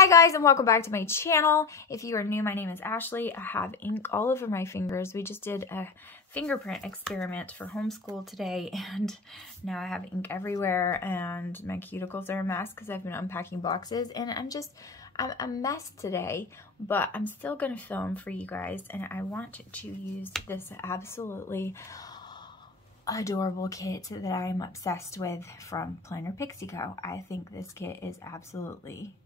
Hi guys, and welcome back to my channel. If you are new, my name is Ashley. I have ink all over my fingers. We just did a fingerprint experiment for homeschool today, and now I have ink everywhere, and my cuticles are a mess because I've been unpacking boxes, and I'm a mess today, but I'm still going to film for you guys, and I want to use this absolutely adorable kit that I'm obsessed with from Planner Pixie Co. I think this kit is absolutely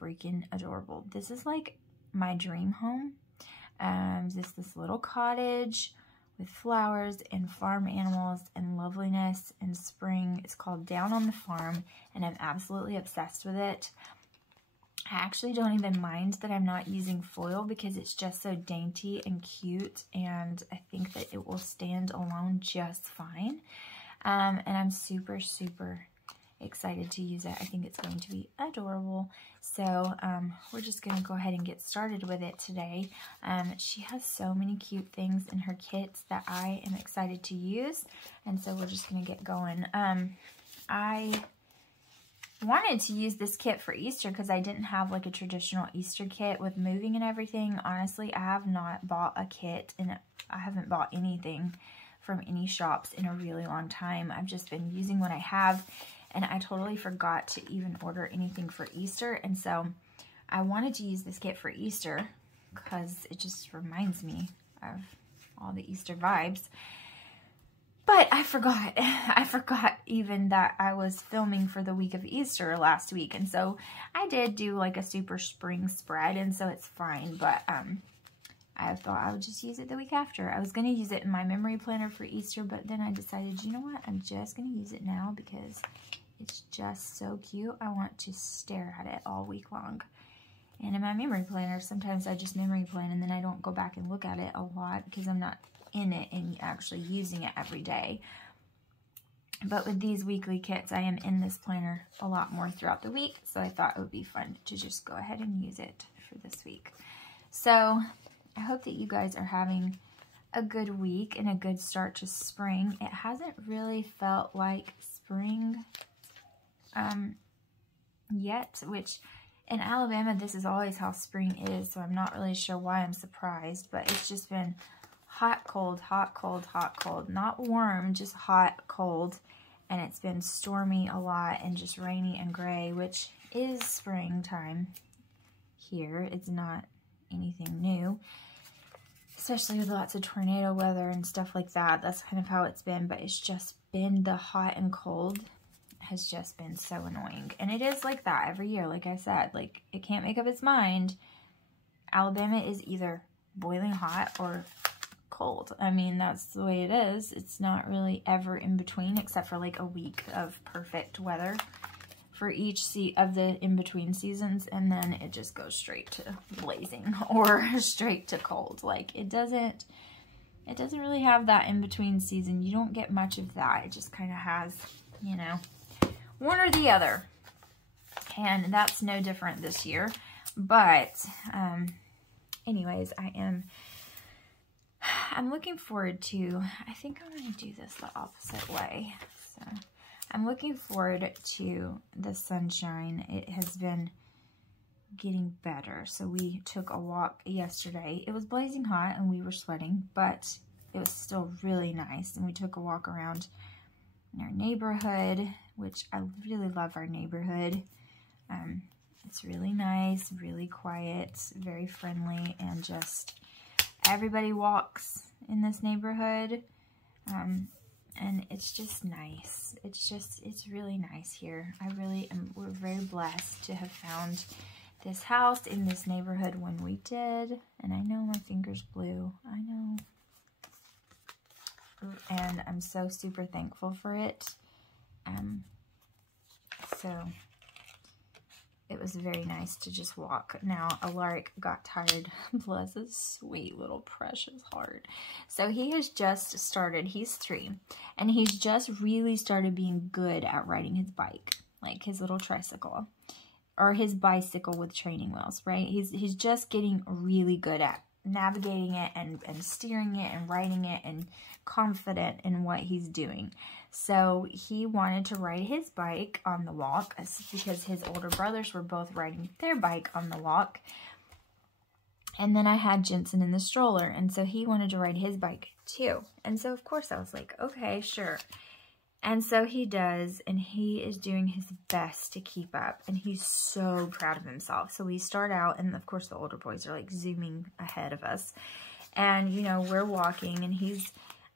freaking adorable. This is like my dream home. Just this little cottage with flowers and farm animals and loveliness and spring. It's called Down on the Farm, and I'm absolutely obsessed with it. I actually don't even mind that I'm not using foil because it's just so dainty and cute, and I think that it will stand alone just fine. And I'm super excited to use it. I think it's going to be adorable. So we're just going to go ahead and get started with it today. She has so many cute things in her kits that I am excited to use, and so we're just going to get going. I wanted to use this kit for Easter because I didn't have like a traditional Easter kit with moving and everything. Honestly, I have not bought a kit, and I haven't bought anything from any shops in a really long time. I've just been using what I have, and I totally forgot to even order anything for Easter, and so I wanted to use this kit for Easter because it just reminds me of all the Easter vibes. But I forgot. I forgot even that I was filming for the week of Easter last week, and so I did do like a super spring spread, and so it's fine, but I thought I would just use it the week after. I was going to use it in my memory planner for Easter, but then I decided, you know what, I'm just going to use it now because it's just so cute. I want to stare at it all week long. And in my memory planner, sometimes I just memory plan and then I don't go back and look at it a lot because I'm not in it and actually using it every day. But with these weekly kits, I am in this planner a lot more throughout the week, so I thought it would be fun to just go ahead and use it for this week. So I hope that you guys are having a good week and a good start to spring. It hasn't really felt like spring yet, which in Alabama, this is always how spring is, so I'm not really sure why I'm surprised, but it's just been hot, cold, hot, cold, hot, cold. Not warm, just hot, cold, and it's been stormy a lot and just rainy and gray, which is springtime here. It's not anything new, especially with lots of tornado weather and stuff like that. That's kind of how it's been, but it's just been the hot and cold has just been so annoying. And it is like that every year, like I said. Like, it can't make up its mind. Alabama is either boiling hot or cold. I mean, that's the way it is. It's not really ever in between, except for like a week of perfect weather for each of the in-between seasons, and then it just goes straight to blazing or straight to cold. Like, it doesn't really have that in-between season. You don't get much of that. It just kind of has, you know, one or the other, and that's no different this year. But anyways, I'm looking forward to, I think I'm going to do this the opposite way. So I'm looking forward to the sunshine. It has been getting better. So we took a walk yesterday. It was blazing hot and we were sweating, but it was still really nice. And we took a walk around in our neighborhood, which I really love our neighborhood. It's really nice, really quiet, very friendly, and just everybody walks in this neighborhood, and it's just nice. It's really nice here. We're very blessed to have found this house in this neighborhood when we did, and I know my finger's blue, I know. And I'm so super thankful for it. So it was very nice to just walk. Now, Alaric got tired. Bless his sweet little precious heart. So he has just started, he's 3, and he's just really started being good at riding his bike, like his little tricycle, or his bicycle with training wheels, right? He's just getting really good at navigating it and steering it and riding it and confident in what he's doing. So he wanted to ride his bike on the walk because his older brothers were both riding their bike on the walk. And then I had Jensen in the stroller, and so he wanted to ride his bike too. And so of course I was like, okay, sure. And so he does, and he is doing his best to keep up, and he's so proud of himself. So we start out, and of course the older boys are like zooming ahead of us. And, you know, we're walking, and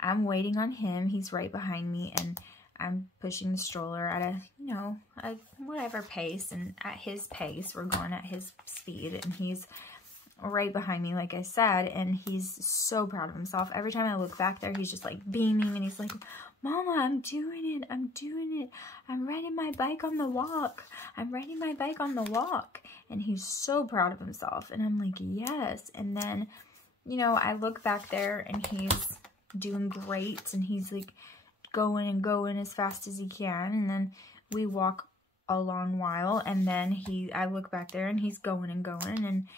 I'm waiting on him. He's right behind me, and I'm pushing the stroller at a, you know, a whatever pace, and at his pace. We're going at his speed, and he's right behind me, like I said, and he's so proud of himself. Every time I look back there, he's just like beaming, and he's like, Mama, I'm doing it. I'm doing it. I'm riding my bike on the walk. I'm riding my bike on the walk. And he's so proud of himself. And I'm like, yes. And then, you know, I look back there, and he's doing great, and he's like going and going as fast as he can. And then we walk a long while, and then I look back there, and he's going and going, and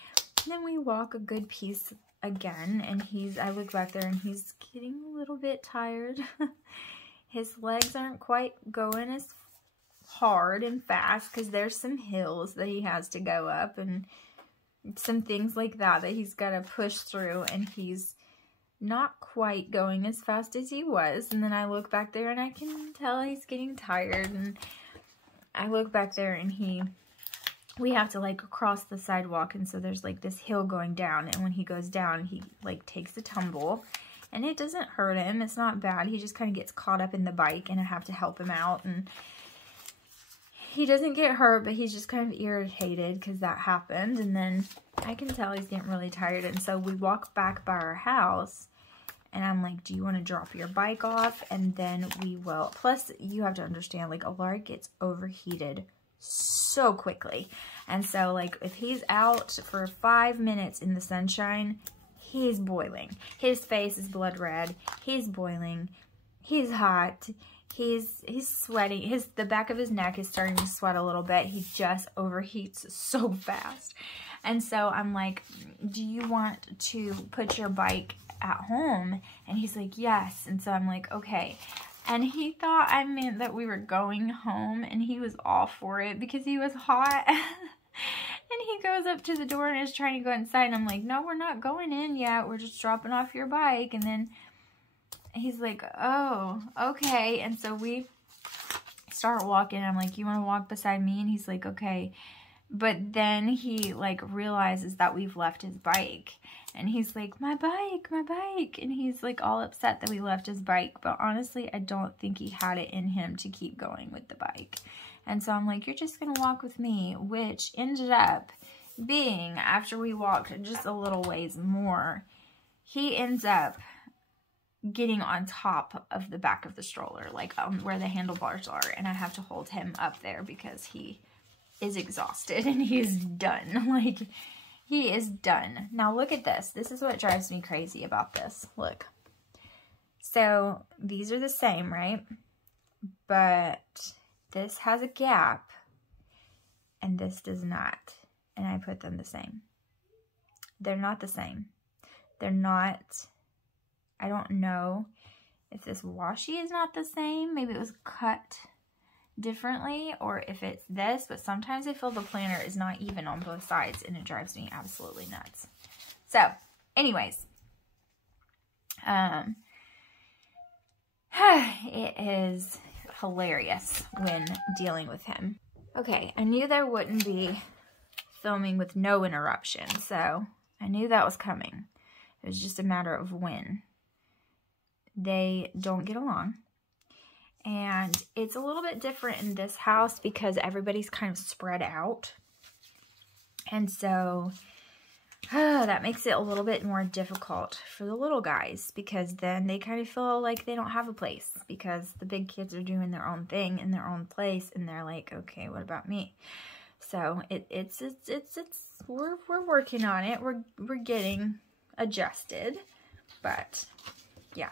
then we walk a good piece again, and I look back there, and he's getting a little bit tired. His legs aren't quite going as hard and fast because there's some hills that he has to go up and some things like that he's got to push through, and he's not quite going as fast as he was. And then I look back there, and I can tell he's getting tired, and I look back there, and we have to like cross the sidewalk, and so there's like this hill going down, and when he goes down, he like takes a tumble, and it doesn't hurt him. It's not bad. He just kind of gets caught up in the bike, and I have to help him out, and he doesn't get hurt, but he's just kind of irritated because that happened. And then I can tell he's getting really tired, and so we walk back by our house, and I'm like, do you want to drop your bike off? And then we will. Plus, you have to understand, like, Alaric gets overheated so quickly. And so, like, if he's out for 5 minutes in the sunshine, he's boiling. His face is blood red. He's boiling. He's hot. He's sweating. The back of his neck is starting to sweat a little bit. He just overheats so fast. And so I'm like, do you want to put your bike at home? And he's like, yes. And so I'm like, okay. And he thought I meant that we were going home, and he was all for it because he was hot. And he goes up to the door and is trying to go inside. And I'm like, no, we're not going in yet. We're just dropping off your bike. And then he's like, oh, okay. And so we start walking. I'm like, you want to walk beside me? And he's like, okay. But then he like realizes that we've left his bike. And he's like, my bike, my bike. And he's like all upset that we left his bike. But honestly, I don't think he had it in him to keep going with the bike. And so I'm like, you're just going to walk with me, which ended up being, after we walked just a little ways more, he ends up getting on top of the back of the stroller, like where the handlebars are. And I have to hold him up there because he is exhausted and he's done. Like, he is done. Now look at this. This is what drives me crazy about this. Look. So these are the same, right? But this has a gap and this does not. And I put them the same. They're not the same. They're not. I don't know if this washi is not the same. Maybe it was cut differently, or if it's this, but sometimes I feel the planner is not even on both sides, and it drives me absolutely nuts. So, anyways, it is hilarious when dealing with him. Okay, I knew there wouldn't be filming with no interruption, so I knew that was coming. It was just a matter of when. They don't get along. And it's a little bit different in this house because everybody's kind of spread out. And so that makes it a little bit more difficult for the little guys, because then they kind of feel like they don't have a place because the big kids are doing their own thing in their own place, and they're like, okay, what about me? So we're working on it. We're getting adjusted, but yeah.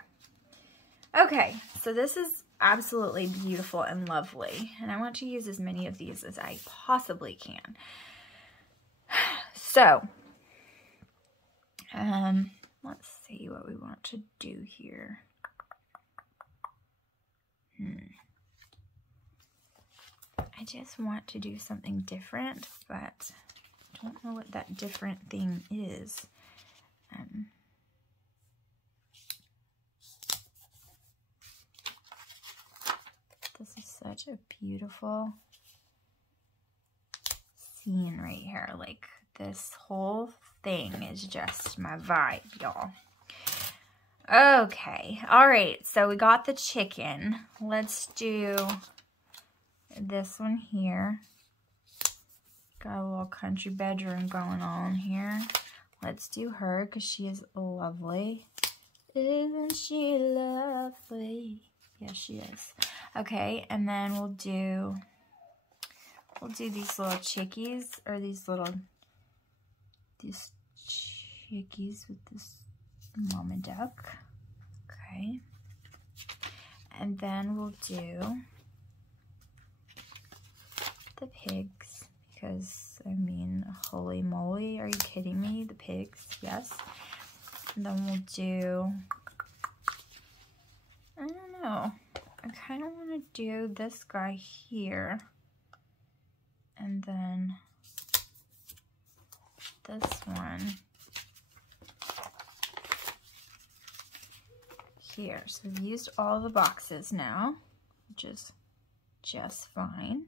Okay, so this is absolutely beautiful and lovely, and I want to use as many of these as I possibly can. So Let's see what we want to do here. I just want to do something different, but I don't know what that different thing is. This is such a beautiful scene right here. Like, this whole thing is just my vibe, y'all. Okay, all right, so we got the chicken. Let's do this one here. Got a little country bedroom going on here. Let's do her because she is lovely. Isn't she lovely? Yes, she is. Okay, and then we'll do these little chickies, or these chickies with this mama duck. Okay. And then we'll do the pigs, because, I mean, holy moly, are you kidding me? The pigs, yes. And then we'll do, I don't know, I kind of want to do this guy here, and then this one here. So we've used all the boxes now, which is just fine.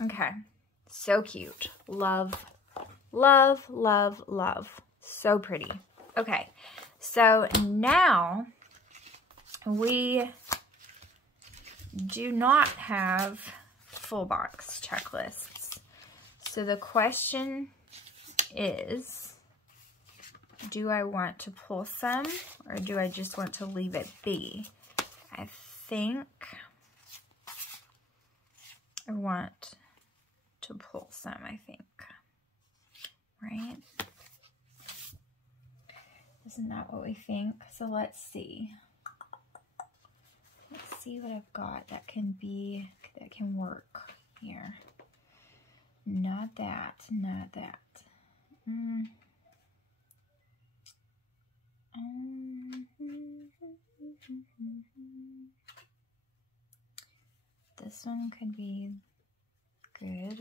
Okay, so cute. Love, love, love, love. So pretty. Okay, so now we do not have full box checklists. So the question is, do I want to pull some, or do I just want to leave it be? I think I want to pull some, I think. Right? Isn't that what we think? So let's see. Let's see what I've got that can work here. Not that, not that. This one could be good.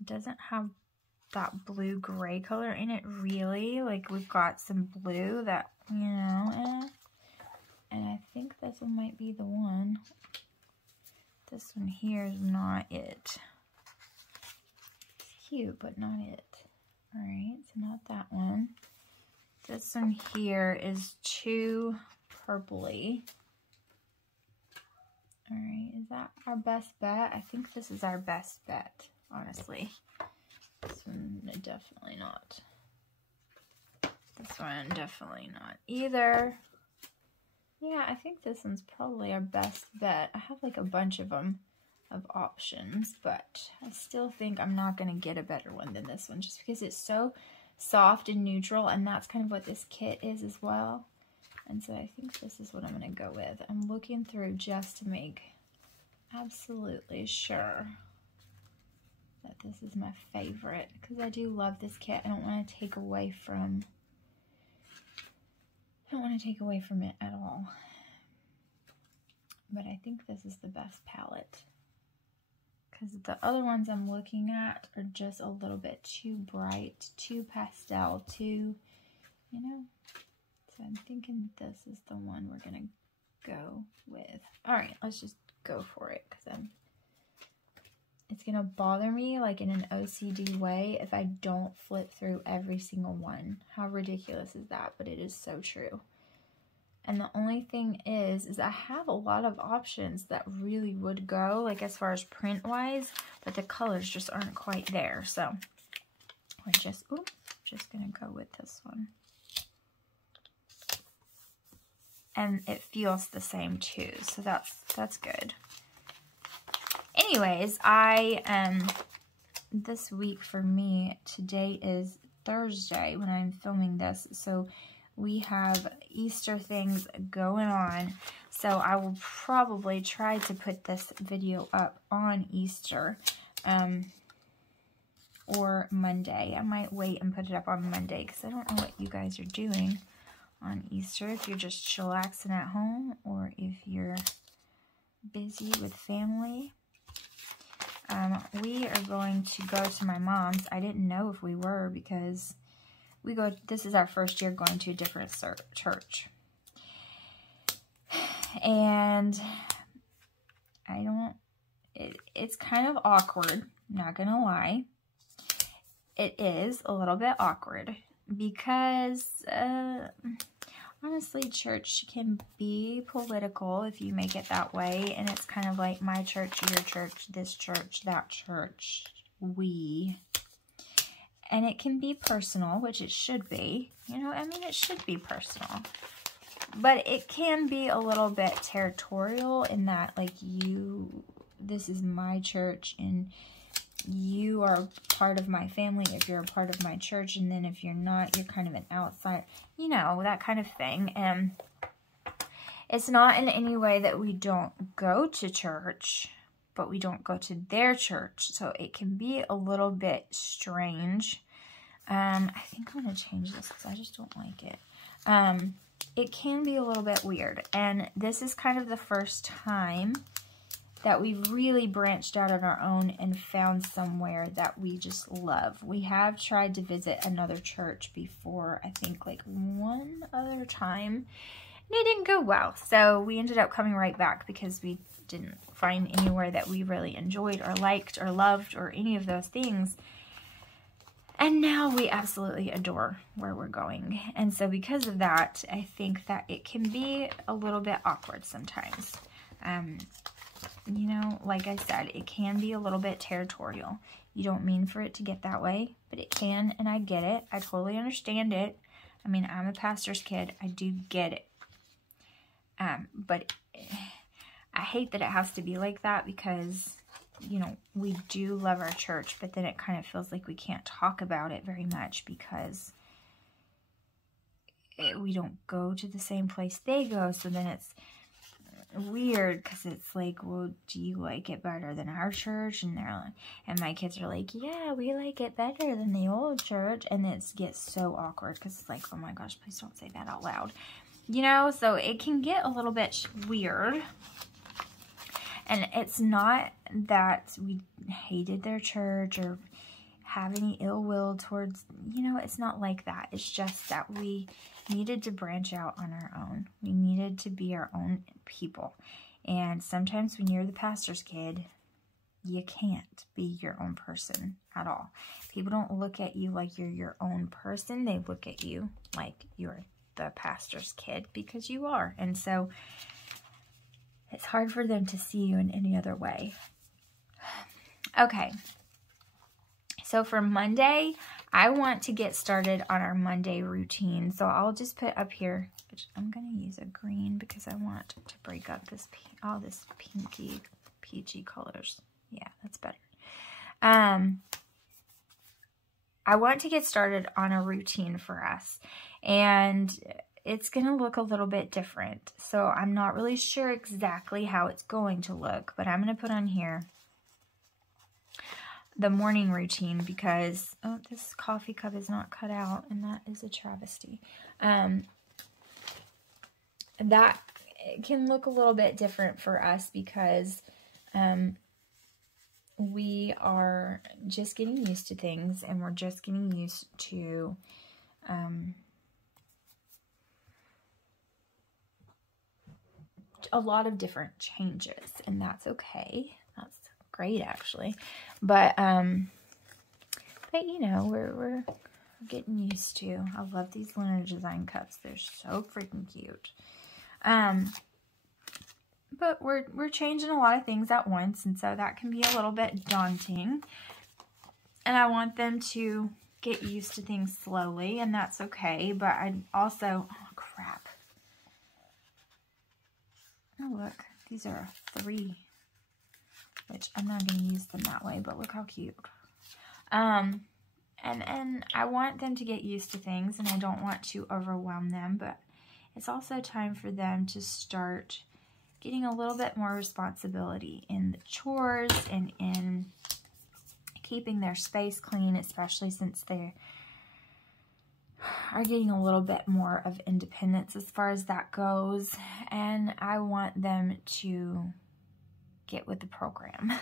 It doesn't have that blue-gray color in it, really. Like, we've got some blue that, you know, and I think this one might be the one. This one here is not it. It's cute, but not it. Alright, so not that one. This one here is too purpley. Alright, is that our best bet? I think this is our best bet, honestly. This one, definitely not. This one, definitely not either. Yeah, I think this one's probably our best bet. I have like a bunch of them of options, but I still think I'm not going to get a better one than this one, just because it's so soft and neutral, and that's kind of what this kit is as well. And so I think this is what I'm going to go with. I'm looking through just to make absolutely sure that this is my favorite, because I do love this kit. I don't want to take away from it at all. But I think this is the best palette, because the other ones I'm looking at are just a little bit too bright, too pastel, too, you know. So I'm thinking this is the one we're gonna go with. All right, let's just go for it, because it's gonna bother me like in an OCD way if I don't flip through every single one. How ridiculous is that? But it is so true. And the only thing is I have a lot of options that really would go, like as far as print wise, but the colors just aren't quite there. So we're just gonna go with this one. And it feels the same too, so that's good. Anyways, this week for me, today is Thursday when I'm filming this, so we have Easter things going on, so I will probably try to put this video up on Easter, or Monday. I might wait and put it up on Monday because I don't know what you guys are doing on Easter. If you're just chillaxing at home or if you're busy with family. We are going to go to my mom's. I didn't know if we were because this is our first year going to a different church. And it's kind of awkward, not gonna lie. It is a little bit awkward because, honestly, church can be political if you make it that way. And it's kind of like my church, your church, this church, that church, we. And it can be personal, which it should be. You know, I mean, it should be personal. But it can be a little bit territorial in that, like, this is my church and you are part of my family if you're a part of my church, and then if you're not, you're kind of an outsider, you know, that kind of thing. And it's not in any way that we don't go to church, but we don't go to their church, so it can be a little bit strange. I think I'm going to change this because I just don't like it. It can be a little bit weird, and this is kind of the first time that we've really branched out on our own and found somewhere that we just love. We have tried to visit another church before, I think like one other time, and it didn't go well. So we ended up coming right back because we didn't find anywhere that we really enjoyed or liked or loved or any of those things. And now we absolutely adore where we're going. And so because of that, I think that it can be a little bit awkward sometimes. You know, like I said, it can be a little bit territorial. You don't mean for it to get that way, but it can, and I get it. I totally understand it. I mean, I'm a pastor's kid. I do get it. But I hate that it has to be like that because, you know, we do love our church, but then it kind of feels like we can't talk about it very much because we don't go to the same place they go, so then it's weird because it's like, well, do you like it better than our church? And they're like, and my kids are like, yeah, we like it better than the old church. And it gets so awkward because it's like, oh my gosh, please don't say that out loud, you know. So it can get a little bit weird, and it's not that we hated their church or have any ill will towards, you know, it's not like that. It's just that we needed to branch out on our own. We needed to be our own people. And sometimes when you're the pastor's kid, you can't be your own person at all. People don't look at you like you're your own person. They look at you like you're the pastor's kid because you are. And so it's hard for them to see you in any other way. Okay. So for Monday, I want to get started on our Monday routine. So I'll just put up here, which I'm going to use a green because I want to break up this, all this pinky, peachy colors. Yeah, that's better. I want to get started on a routine for us. And it's going to look a little bit different. So I'm not really sure exactly how it's going to look, but I'm going to put on here the morning routine because, oh, this coffee cup is not cut out, and that is a travesty. That can look a little bit different for us because we are just getting used to things, and we're just getting used to a lot of different changes, and that's okay. That's great, actually. But you know, we're getting used to. I love these Lunar Design cups. They're so freaking cute. But we're changing a lot of things at once, and so that can be a little bit daunting. And I want them to get used to things slowly, and that's okay. But I also, oh crap. Oh look, these are 3. Which I'm not going to use them that way, but look how cute. And I want them to get used to things, and I don't want to overwhelm them, but it's also time for them to start getting a little bit more responsibility in the chores and in keeping their space clean, especially since they are getting a little bit more of independence as far as that goes. And I want them to get with the program.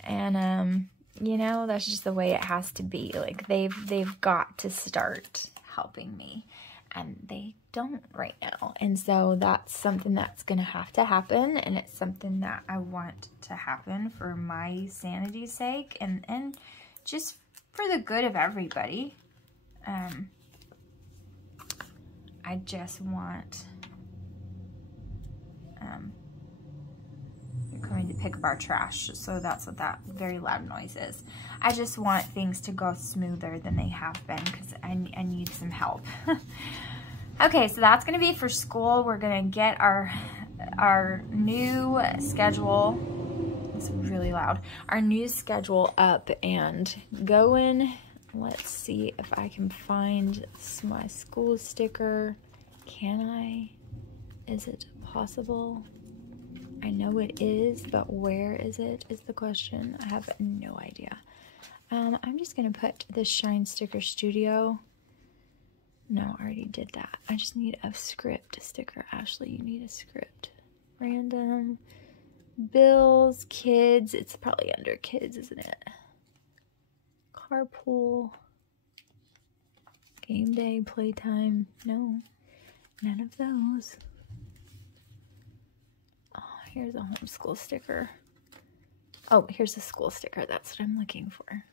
And, you know, that's just the way it has to be. Like, they've got to start helping me, and they don't right now. And so that's something that's going to have to happen, and it's something that I want to happen for my sanity's sake and just for the good of everybody. I just want, they're coming to pick up our trash, so that's what that very loud noise is. I just want things to go smoother than they have been, because I need some help. Okay, so that's gonna be for school. We're gonna get our new schedule, it's really loud, our new schedule up and going. Let's see if I can find my school sticker. Can I? Is it possible? I know it is, but where is it is the question. I have no idea. I'm just going to put the Shine Sticker Studio. No, I already did that. I just need a script sticker. Ashley, you need a script. Random. Bills, kids. It's probably under kids, isn't it? Carpool, game day, playtime. No, none of those. Oh, here's a homeschool sticker. Oh, here's a school sticker. That's what I'm looking for.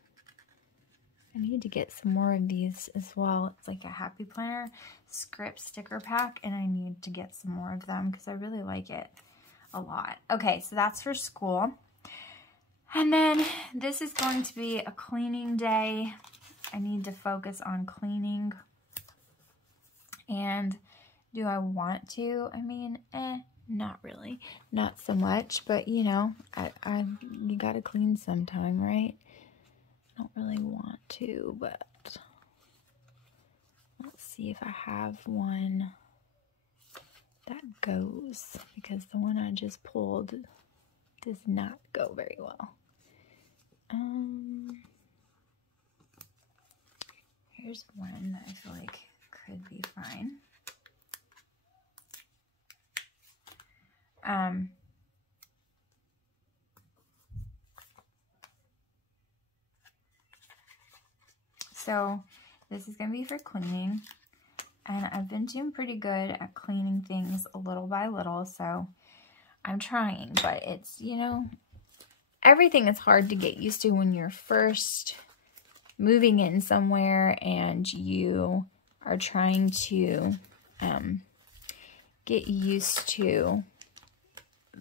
I need to get some more of these as well. It's like a Happy Planner script sticker pack, and I need to get some more of them because I really like it a lot. Okay, so that's for school. And then this is going to be a cleaning day. I need to focus on cleaning. And do I want to? I mean, not really. Not so much, but you know, you gotta clean sometime, right? I don't really want to, but let's see if I have one that goes, because the one I just pulled does not go very well. Here's one that I feel like could be fine. So this is going to be for cleaning, and I've been doing pretty good at cleaning things little by little, so I'm trying, but it's, you know, everything is hard to get used to when you're first moving in somewhere and you are trying to get used to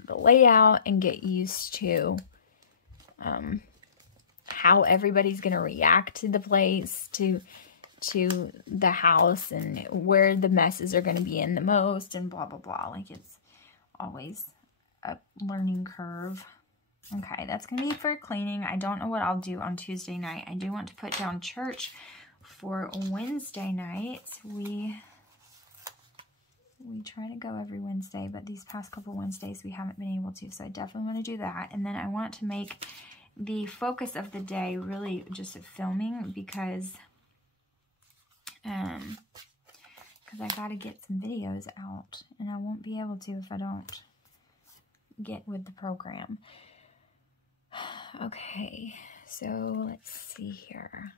the layout and get used to how everybody's going to react to the place, to the house, and where the messes are going to be in the most, and blah, blah, blah. Like, it's always a learning curve. Okay, that's going to be for cleaning. I don't know what I'll do on Tuesday night. I do want to put down church for Wednesday night. We try to go every Wednesday, but these past couple Wednesdays we haven't been able to, so I definitely want to do that. And then I want to make the focus of the day really just filming, because I got to get some videos out, and I won't be able to if I don't get with the program. Okay, so let's see here.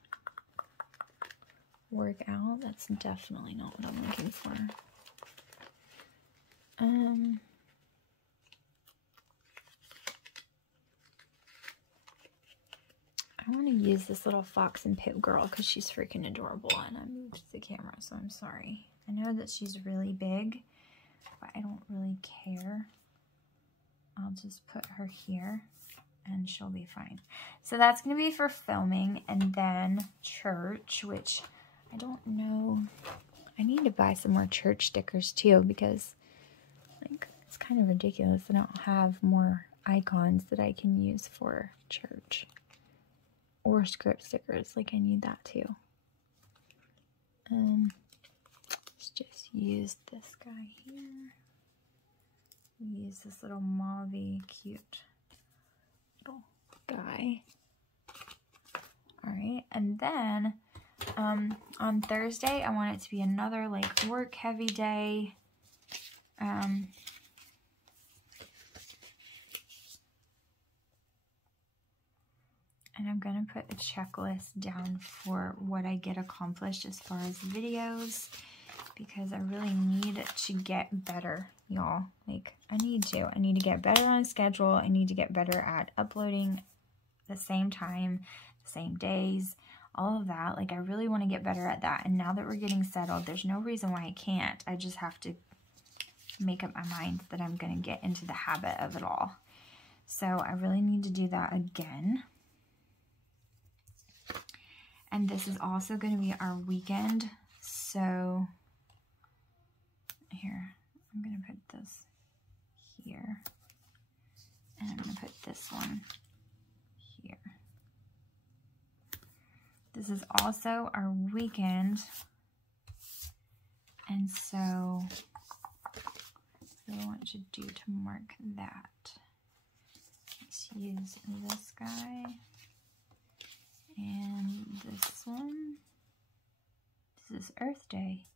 Workout, that's definitely not what I'm looking for. I want to use this little Fox and Pip girl because she's freaking adorable, and I moved the camera, so I'm sorry. I know that she's really big, but I don't really care. I'll just put her here, and she'll be fine. So that's going to be for filming, and then church, which I don't know. I need to buy some more church stickers too, because like, it's kind of ridiculous I don't have more icons that I can use for church. Or script stickers, like I need that too. Let's just use this guy here. Use this little mauve-y cute little guy. Friday. And then on Thursday, I want it to be another like work heavy day. And I'm going to put a checklist down for what I get accomplished as far as videos, because I really need to get better, y'all. Like, I need to get better on a schedule. I need to get better at uploading the same time, the same days, all of that. Like, I really want to get better at that. And now that we're getting settled, there's no reason why I can't. I just have to make up my mind that I'm going to get into the habit of it all. So I really need to do that again. And this is also going to be our weekend. So here, I'm going to put this here. And I'm going to put this one here. This is also our weekend. And so what I want to do to mark that, let's use this guy. And this one, this is Earth Day.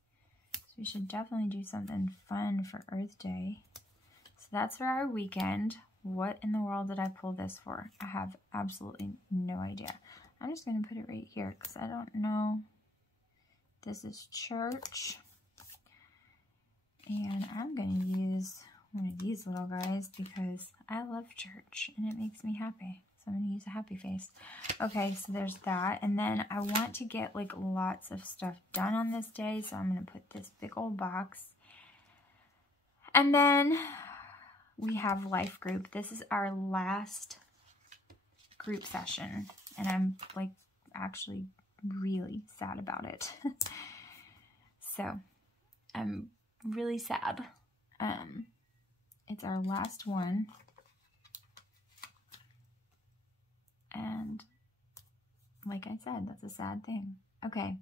So we should definitely do something fun for Earth Day. So that's for our weekend. What in the world did I pull this for? I have absolutely no idea. I'm just going to put it right here because I don't know. This is church. And I'm going to use one of these little guys because I love church and it makes me happy. So I'm going to use a happy face. Okay, so there's that. And then I want to get like lots of stuff done on this day. So I'm going to put this big old box. And then we have life group. This is our last group session. And I'm like actually really sad about it. So I'm really sad. It's our last one. And like I said, that's a sad thing. Okay,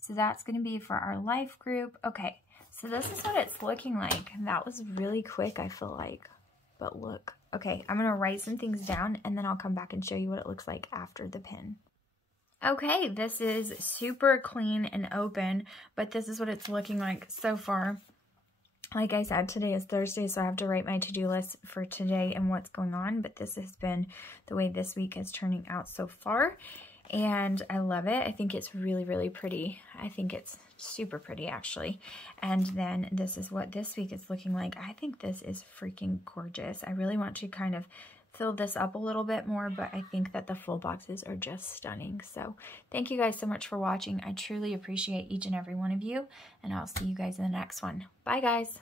so that's going to be for our life group. Okay, so this is what it's looking like. That was really quick, I feel like. But look. Okay, I'm going to write some things down and then I'll come back and show you what it looks like after the pin. Okay, this is super clean and open, but this is what it's looking like so far. Like I said, today is Thursday, so I have to write my to-do list for today and what's going on, but this has been the way this week is turning out so far, and I love it. I think it's really, really pretty. I think it's super pretty, actually. And then this is what this week is looking like. I think this is freaking gorgeous. I really want to kind of fill this up a little bit more, but I think that the full boxes are just stunning. So thank you guys so much for watching. I truly appreciate each and every one of you, and I'll see you guys in the next one. Bye, guys.